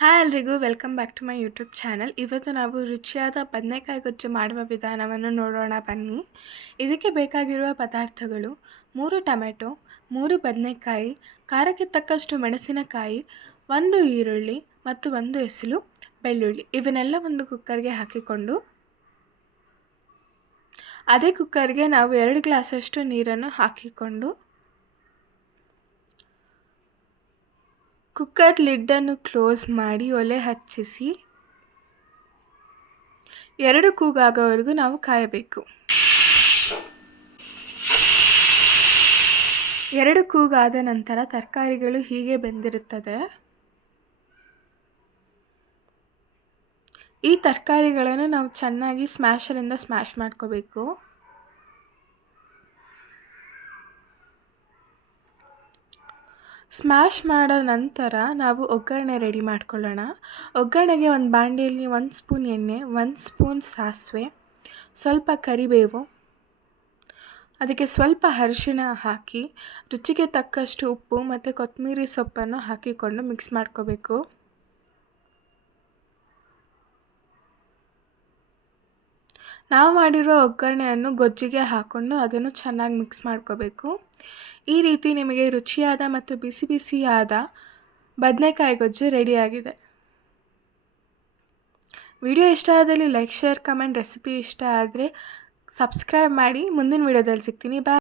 Hi ಎಲ್ರಿಗೂ welcome back to my YouTube channel. ಇವತ್ತು ನಾವು ರುಚಿಯಾದ ಬದನೆಕಾಯಿ ಗೊಜ್ಜು ಮಾಡುವ ವಿಧಾನವನ್ನು ನೋಡೋಣ ಬನ್ನಿ. ಇದಕ್ಕೆ ಬೇಕಾಗಿರುವ ಪದಾರ್ಥಗಳು 3 ಟೊಮೆಟೊ, 3 ಬದನೆಕಾಯಿ, ಖಾರಕ್ಕೆ ತಕ್ಕಷ್ಟು ಮೆಣಸಿನಕಾಯಿ, 1 ಈರುಳ್ಳಿ ಮತ್ತು 1 ಎಸಳು ಬೆಳ್ಳುಳ್ಳಿ. ಇವನ್ನೆಲ್ಲ ಒಂದು ಕುಕ್ಕರ್ಗೆ ಹಾಕಿಕೊಂಡು ಅದೇ ಕುಕ್ಕರ್ಗೆ ನಾವು 2 ಗ್ಲಾಸಷ್ಟು ನೀರನ್ನು ಹಾಕಿಕೊಂಡು ಕುಕ್ಕರ್ ಲಿಡ್ಡನ್ನು ಕ್ಲೋಸ್ ಮಾಡಿ ಒಲೆ ಹಚ್ಚಿಸಿ 2 ಕೂಗಾಗೋವರೆಗೂ ನಾವು ಕಾಯಬೇಕು. 2 ಕೂಗಾದ ನಂತರ ತರಕಾರಿಗಳು ಹೀಗೆ ಬೆಂದಿರುತ್ತದೆ. ಈ ತರಕಾರಿಗಳನ್ನು ನಾವು ಚೆನ್ನಾಗಿ ಸ್ಮ್ಯಾಶರಿಂದ ಸ್ಮ್ಯಾಶ್ ಮಾಡ್ಕೋಬೇಕು. ಸ್ಮ್ಯಾಶ್ ಮಾಡೋ ನಂತರ ನಾವು ಒಗ್ಗರಣೆ ರೆಡಿ ಮಾಡ್ಕೊಳ್ಳೋಣ. ಒಗ್ಗರಣೆಗೆ ಒಂದು ಬಾಣಲೆಯಲ್ಲಿ 1 ಸ್ಪೂನ್ ಎಣ್ಣೆ, 1 ಸ್ಪೂನ್ ಸಾಸಿವೆ, ಸ್ವಲ್ಪ ಕರಿಬೇವು, ಅದಕ್ಕೆ ಸ್ವಲ್ಪ ಅರಿಶಿಣ ಹಾಕಿ ರುಚಿಗೆ ತಕ್ಕಷ್ಟು ಉಪ್ಪು ಮತ್ತು ಕೊತ್ತಂಬರಿ ಸೊಪ್ಪನ್ನು ಹಾಕಿಕೊಂಡು ಮಿಕ್ಸ್ ಮಾಡ್ಕೋಬೇಕು. ನಾವು ಮಾಡಿರೋ ಒಗ್ಗರಣೆಯನ್ನು ಗೊಜ್ಜಿಗೆ ಹಾಕ್ಕೊಂಡು ಅದನ್ನು ಚೆನ್ನಾಗಿ ಮಿಕ್ಸ್ ಮಾಡ್ಕೋಬೇಕು. ಈ ರೀತಿ ನಿಮಗೆ ರುಚಿಯಾದ ಮತ್ತು ಬಿಸಿ ಬಿಸಿಯಾದ ಬದನೆಕಾಯಿ ಗೊಜ್ಜು ರೆಡಿಯಾಗಿದೆ. ವಿಡಿಯೋ ಇಷ್ಟ ಆದಲ್ಲಿ ಲೈಕ್, ಶೇರ್, ಕಮೆಂಟ್. ರೆಸಿಪಿ ಇಷ್ಟ ಆದರೆ ಸಬ್ಸ್ಕ್ರೈಬ್ ಮಾಡಿ. ಮುಂದಿನ ವಿಡಿಯೋದಲ್ಲಿ ಸಿಗ್ತೀನಿ. ಬಾಯ್.